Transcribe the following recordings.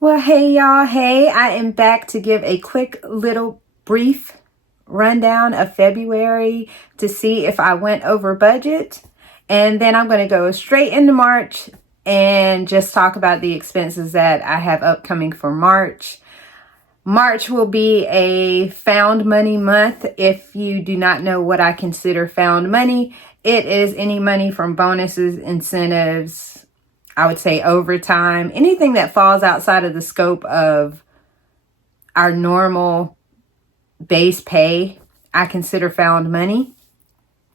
Well, hey y'all. Hey, I am back to give a quick little brief rundown of February to see if I went over budget. And then I'm going to go straight into March and just talk about the expenses that I have upcoming for March. March will be a found money month. If you do not know what I consider found money, it is any money from bonuses, incentives, I would say overtime, anything that falls outside of the scope of our normal base pay, I consider found money.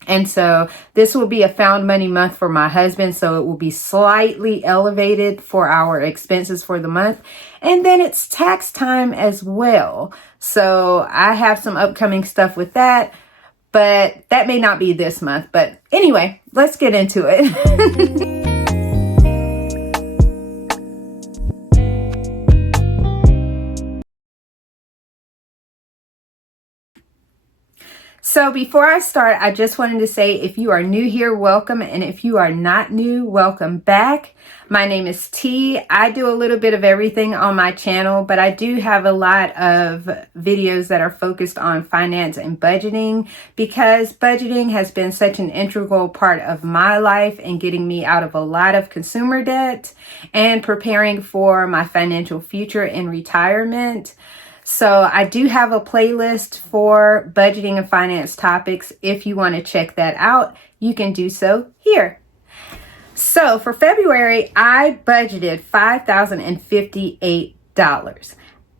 And so this will be a found money month for my husband. So it will be slightly elevated for our expenses for the month. And then it's tax time as well. So I have some upcoming stuff with that, but that may not be this month. But anyway, let's get into it. So before I start, I just wanted to say if you are new here, welcome. And if you are not new, welcome back. My name is T. I do a little bit of everything on my channel, but I do have a lot of videos that are focused on finance and budgeting because budgeting has been such an integral part of my life and getting me out of a lot of consumer debt and preparing for my financial future in retirement. So I do have a playlist for budgeting and finance topics. If you want to check that out, you can do so here. So for February, I budgeted $5,058.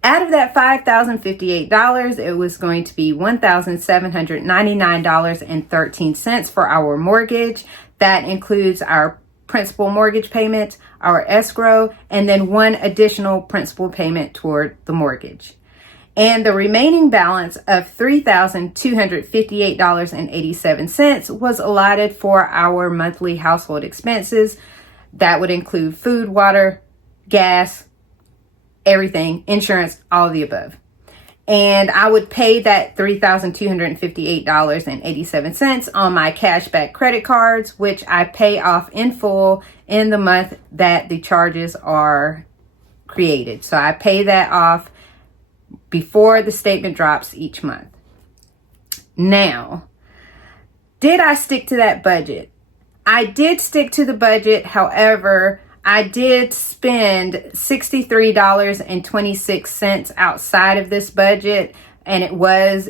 Out of that $5,058, it was going to be $1,799.13 for our mortgage. That includes our principal mortgage payment, our escrow, and then one additional principal payment toward the mortgage. And the remaining balance of $3,258.87 was allotted for our monthly household expenses. That would include food, water, gas, everything, insurance, all of the above. And I would pay that $3,258.87 on my cashback credit cards, which I pay off in full in the month that the charges are created. So I pay that off before the statement drops each month. Now, did I stick to that budget? I did stick to the budget. However, I did spend $63.26 outside of this budget, and it was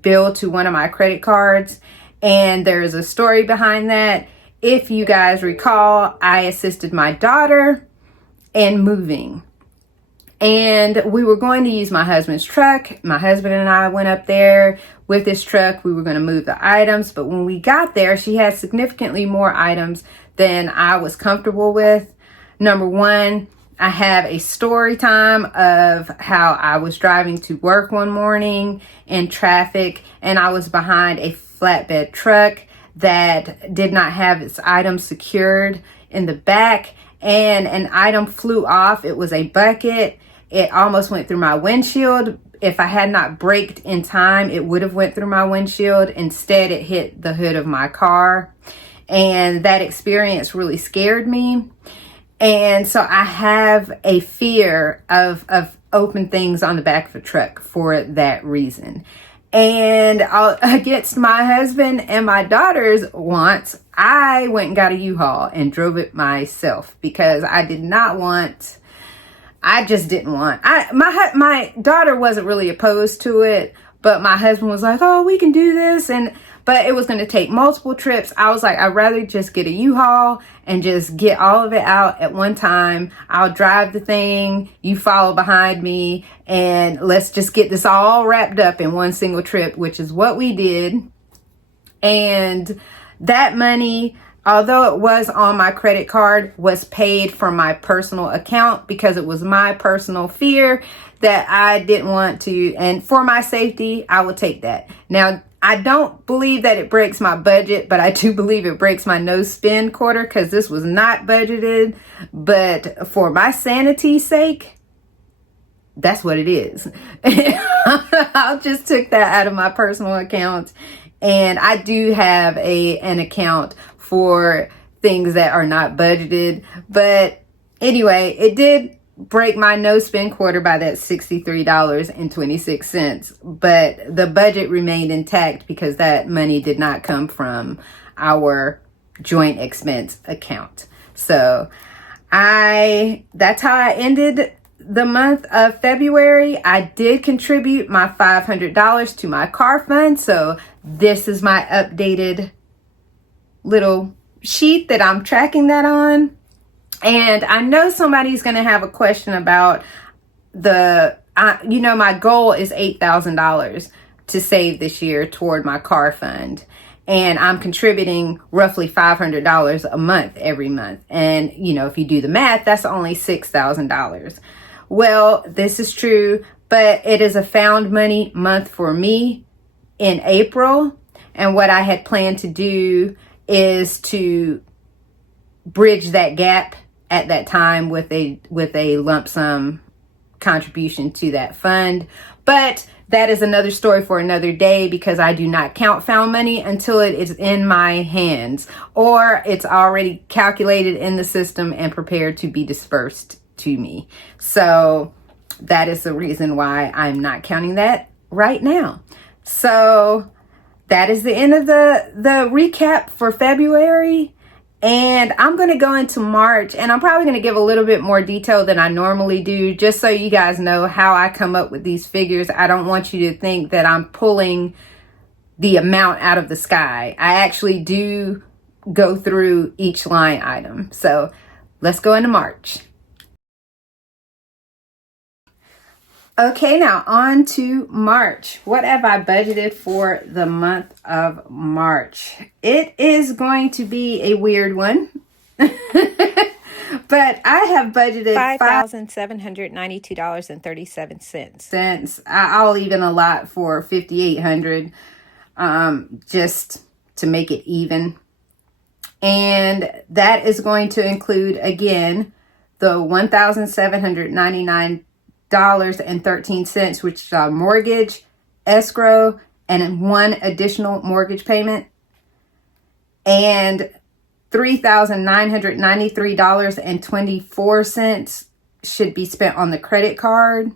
billed to one of my credit cards. And there's a story behind that. If you guys recall, I assisted my daughter in moving. And we were going to use my husband's truck. My husband and I went up there with this truck. We were going to move the items. But when we got there, she had significantly more items than I was comfortable with. Number one, I have a story time of how I was driving to work one morning in traffic and I was behind a flatbed truck that did not have its items secured in the back, and an item flew off. It was a bucket. It almost went through my windshield. If I had not braked in time, it would have went through my windshield. Instead, it hit the hood of my car. And that experience really scared me. And so I have a fear of open things on the back of a truck for that reason. And against my husband and my daughter's wants, I went and got a U-Haul and drove it myself because I just didn't want. My daughter wasn't really opposed to it, but my husband was like, "Oh, we can do this," but it was going to take multiple trips. I was like, I'd rather just get a U-Haul and just get all of it out at one time. I'll drive the thing, you follow behind me, and let's just get this all wrapped up in one single trip, which is what we did. And that money, although it was on my credit card, was paid from my personal account because it was my personal fear that I didn't want to. And for my safety, I will take that. Now, I don't believe that it breaks my budget, but I do believe it breaks my no spend quarter because this was not budgeted. But for my sanity's sake, that's what it is. I just took that out of my personal account. And I do have an account for things that are not budgeted. But anyway, it did break my no spend quarter by that $63.26, but the budget remained intact because that money did not come from our joint expense account. So that's how I ended the month of February. I did contribute my $500 to my car fund. So this is my updated little sheet that I'm tracking that on. And I know somebody's going to have a question about my goal is $8,000 to save this year toward my car fund. And I'm contributing roughly $500 a month every month. And, if you do the math, that's only $6,000. Well, this is true, but it is a found money month for me in April. And what I had planned to do is to bridge that gap at that time with a lump sum contribution to that fund. But that is another story for another day, because I do not count found money until it is in my hands or it's already calculated in the system and prepared to be dispersed to me. So that is the reason why I'm not counting that right now. So that is the end of the recap for February. And I'm going to go into March, and I'm probably going to give a little bit more detail than I normally do, just so you guys know how I come up with these figures. I don't want you to think that I'm pulling the amount out of the sky. I actually do go through each line item. So let's go into March. Okay, now on to March. What have I budgeted for the month of March? It is going to be a weird one, but I have budgeted $5,792.37. I'll even allot for $5,800 just to make it even. And that is going to include, again, the $1,799.13, which is our mortgage, escrow, and one additional mortgage payment, and $3,993.24 should be spent on the credit card.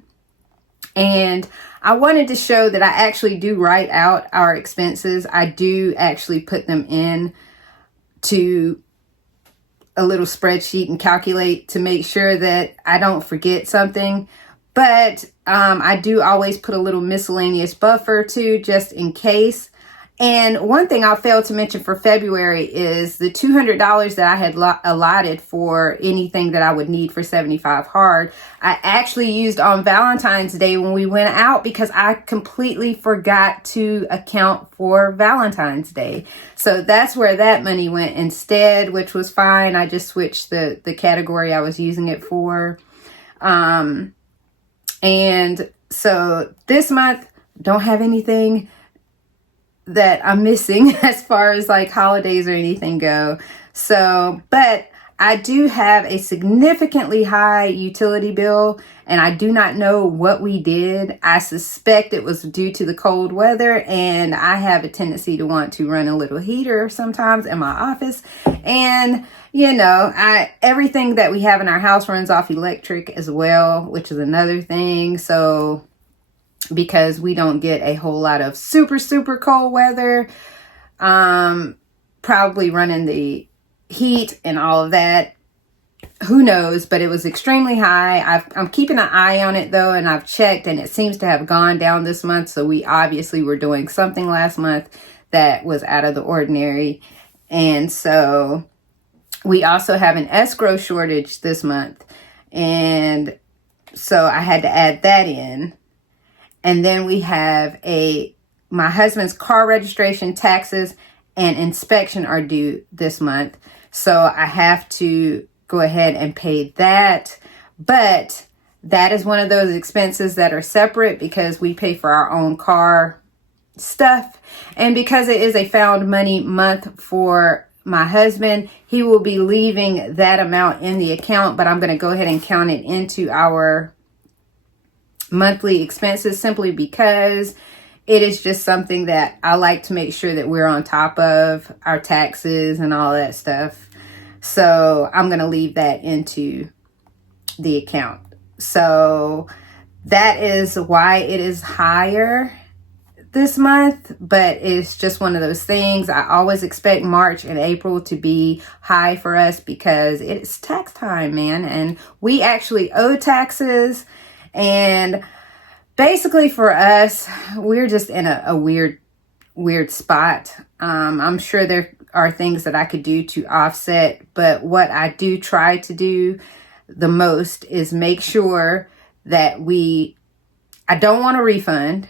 And I wanted to show that I actually do write out our expenses. I do actually put them in to a little spreadsheet and calculate to make sure that I don't forget something. But I do always put a little miscellaneous buffer too, just in case. And one thing I failed to mention for February is the $200 that I had allotted for anything that I would need for 75 hard. I actually used on Valentine's Day when we went out, because I completely forgot to account for Valentine's Day. So that's where that money went instead, which was fine. I just switched the category I was using it for. And so this month, don't have anything that I'm missing as far as like holidays or anything go. So, but I do have a significantly high utility bill, and I do not know what we did. I suspect it was due to the cold weather, and I have a tendency to want to run a little heater sometimes in my office. And everything that we have in our house runs off electric as well, which is another thing. So because we don't get a whole lot of super, super cold weather, probably running the heat and all of that. Who knows? But it was extremely high. I'm keeping an eye on it though, and I've checked, and it seems to have gone down this month. So we obviously were doing something last month that was out of the ordinary. And so we also have an escrow shortage this month. And so I had to add that in. And then we have my husband's car registration, taxes, and inspection are due this month. So I have to go ahead and pay that. But that is one of those expenses that are separate because we pay for our own car stuff. And because it is a found money month for my husband, he will be leaving that amount in the account, but I'm going to go ahead and count it into our monthly expenses simply because it is just something that I like to make sure that we're on top of our taxes and all that stuff. So I'm going to leave that into the account. So that is why it is higher this month, but it's just one of those things. I always expect March and April to be high for us because it's tax time, man, and we actually owe taxes. And basically for us, we're just in a weird spot. I'm sure there are things that I could do to offset, but what I do try to do the most is make sure that I don't want a refund.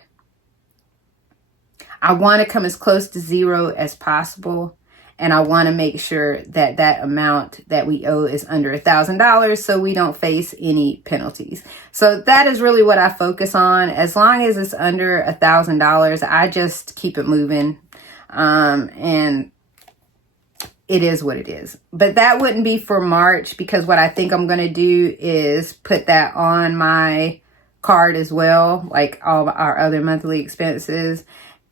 I want to come as close to zero as possible. And I want to make sure that that amount that we owe is under $1,000 so we don't face any penalties. So that is really what I focus on. As long as it's under $1,000, I just keep it moving. And it is what it is. But that wouldn't be for March, because what I think I'm going to do is put that on my card as well, like all our other monthly expenses,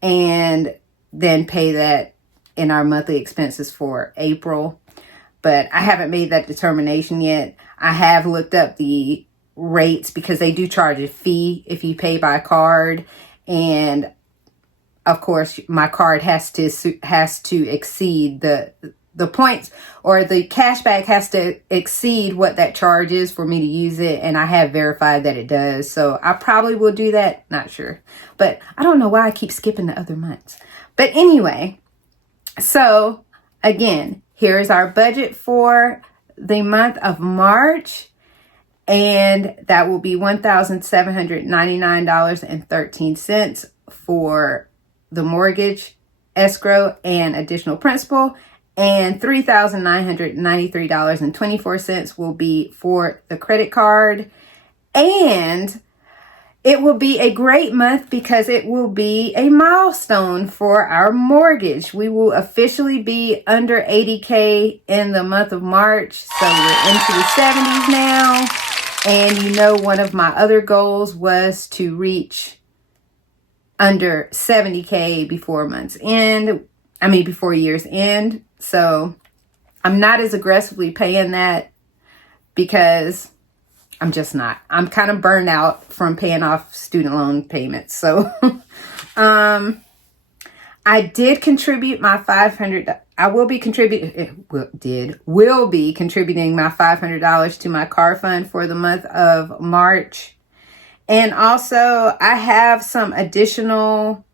and then pay that in our monthly expenses for April. But I haven't made that determination yet. I have looked up the rates because they do charge a fee if you pay by card. And of course, my card has to exceed the points, or the cashback has to exceed what that charge is for me to use it. And I have verified that it does. So I probably will do that. Not sure. But I don't know why I keep skipping the other months. But anyway, so again, here's our budget for the month of March. And that will be $1,799.13 for the mortgage, escrow, and additional principal. And $3,993.24 will be for the credit card. And it will be a great month because it will be a milestone for our mortgage. We will officially be under 80K in the month of March. So we're into the 70s now. And you know, one of my other goals was to reach under 70K before before year's end. So I'm not as aggressively paying that because I'm just not. I'm kind of burned out from paying off student loan payments. So I did contribute my $500. I will be contributing my $500 to my car fund for the month of March. And also I have some additional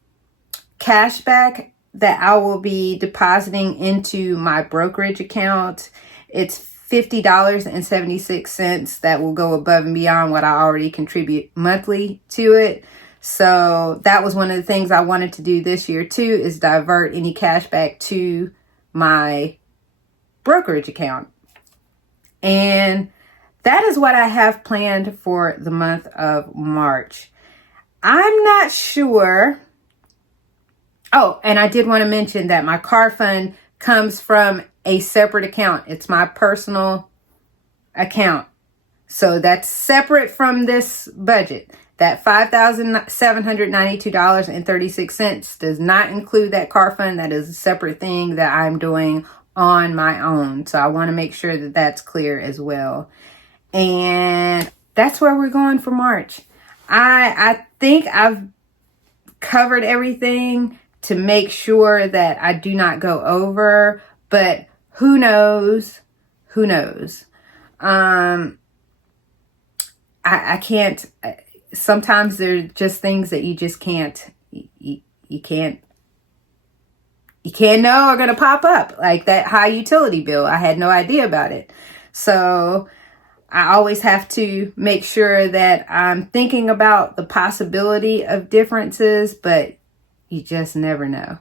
cash back that I will be depositing into my brokerage account. It's $50.76 that will go above and beyond what I already contribute monthly to it. So that was one of the things I wanted to do this year too, is divert any cash back to my brokerage account. And that is what I have planned for the month of March. I'm not sure. Oh, and I did want to mention that my car fund comes from a separate account. It's my personal account. So that's separate from this budget. That $5,792.36 does not include that car fund. That is a separate thing that I'm doing on my own. So I want to make sure that that's clear as well. And that's where we're going for March. I think I've covered everything to make sure that I do not go over, but who knows? I can't, sometimes there's just things that you just can't know are going to pop up, like that high utility bill. I had no idea about it. So I always have to make sure that I'm thinking about the possibility of differences, but you just never know.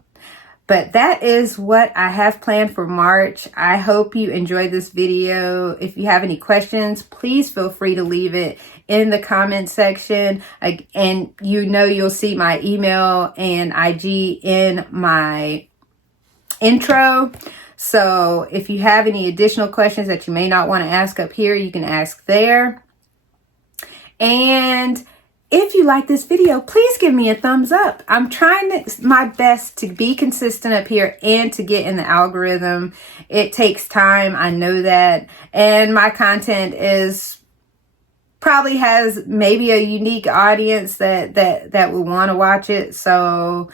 But that is what I have planned for March. I hope you enjoyed this video. If you have any questions, please feel free to leave it in the comment section. And you'll see my email and IG in my intro. So if you have any additional questions that you may not want to ask up here, you can ask there. And if you like this video, please give me a thumbs up. I'm trying my best to be consistent up here and to get in the algorithm. It takes time, I know that. And my content is probably has maybe a unique audience that would want to watch it. So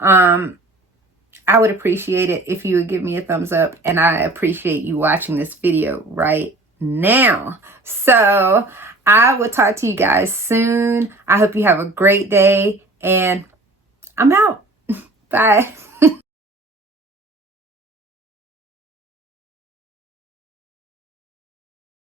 I would appreciate it if you would give me a thumbs up, and I appreciate you watching this video right now. So I will talk to you guys soon. I hope you have a great day, and I'm out. Bye.